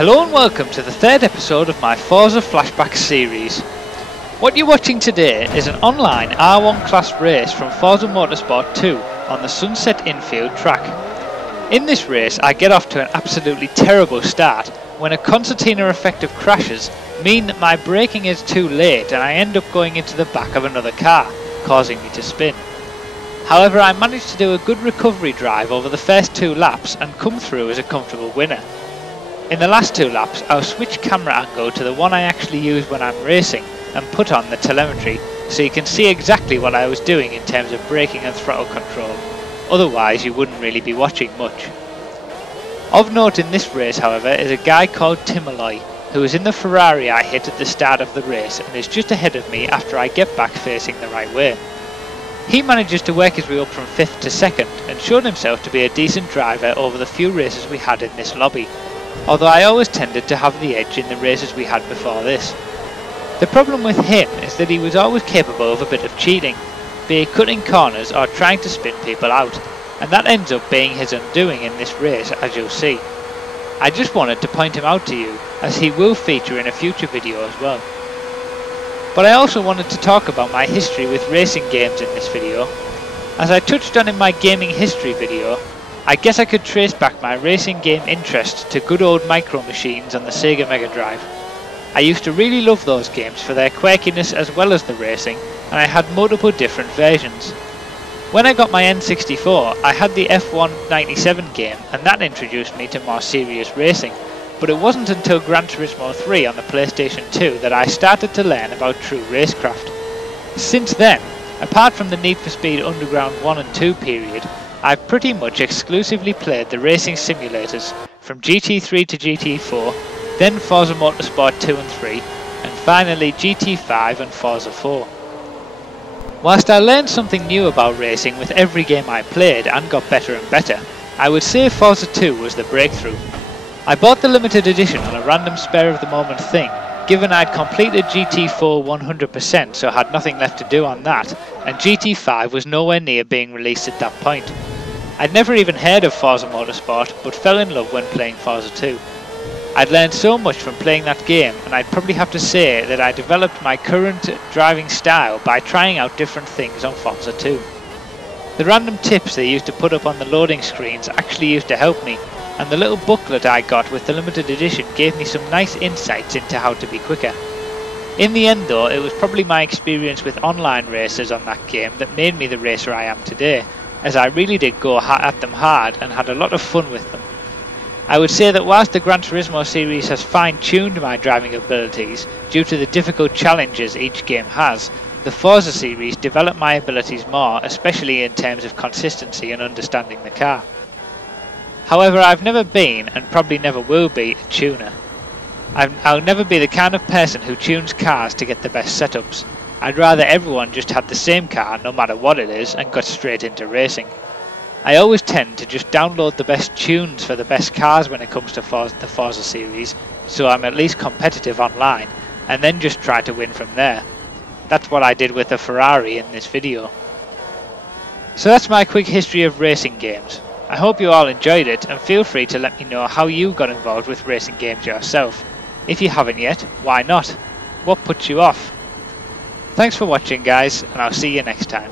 Hello and welcome to the third episode of my Forza Flashback series. What you're watching today is an online R1 class race from Forza Motorsport 2 on the Sunset Infield track. In this race I get off to an absolutely terrible start when a concertina effect of crashes mean that my braking is too late and I end up going into the back of another car, causing me to spin. However, I managed to do a good recovery drive over the first 2 laps and come through as a comfortable winner. In the last 2 laps, I'll switch camera angle to the one I actually use when I'm racing and put on the telemetry so you can see exactly what I was doing in terms of braking and throttle control. Otherwise, you wouldn't really be watching much. Of note in this race, however, is a guy called Tim, who is in the Ferrari I hit at the start of the race and is just ahead of me after I get back facing the right way. He manages to work his way up from 5th to 2nd and showed himself to be a decent driver over the few races we had in this lobby, although I always tended to have the edge in the races we had before this. The problem with him is that he was always capable of a bit of cheating, be it cutting corners or trying to spin people out, and that ends up being his undoing in this race, as you'll see. I just wanted to point him out to you, as he will feature in a future video as well. But I also wanted to talk about my history with racing games in this video. As I touched on in my gaming history video, I guess I could trace back my racing game interest to good old Micro Machines on the Sega Mega Drive. I used to really love those games for their quirkiness as well as the racing, and I had multiple different versions. When I got my N64, I had the F1 97 game, and that introduced me to more serious racing, but it wasn't until Gran Turismo 3 on the PlayStation 2 that I started to learn about true racecraft. Since then, apart from the Need for Speed Underground 1 and 2 period, I've pretty much exclusively played the racing simulators from GT3 to GT4, then Forza Motorsport 2 and 3, and finally GT5 and Forza 4. Whilst I learned something new about racing with every game I played and got better and better, I would say Forza 2 was the breakthrough. I bought the limited edition on a random spare of the moment thing, given I'd completed GT4 100% so had nothing left to do on that, and GT5 was nowhere near being released at that point. I'd never even heard of Forza Motorsport, but fell in love when playing Forza 2. I'd learned so much from playing that game, and I'd probably have to say that I developed my current driving style by trying out different things on Forza 2. The random tips they used to put up on the loading screens actually used to help me, and the little booklet I got with the limited edition gave me some nice insights into how to be quicker. In the end though, it was probably my experience with online races on that game that made me the racer I am today, as I really did go at them hard and had a lot of fun with them. I would say that whilst the Gran Turismo series has fine-tuned my driving abilities due to the difficult challenges each game has, the Forza series developed my abilities more, especially in terms of consistency and understanding the car. However, I've never been, and probably never will be, a tuner. I'll never be the kind of person who tunes cars to get the best setups. I'd rather everyone just had the same car no matter what it is and got straight into racing. I always tend to just download the best tunes for the best cars when it comes to the Forza series, so I'm at least competitive online, and then just try to win from there. That's what I did with the Ferrari in this video. So that's my quick history of racing games. I hope you all enjoyed it, and feel free to let me know how you got involved with racing games yourself. If you haven't yet, why not? What puts you off? Thanks for watching guys, and I'll see you next time.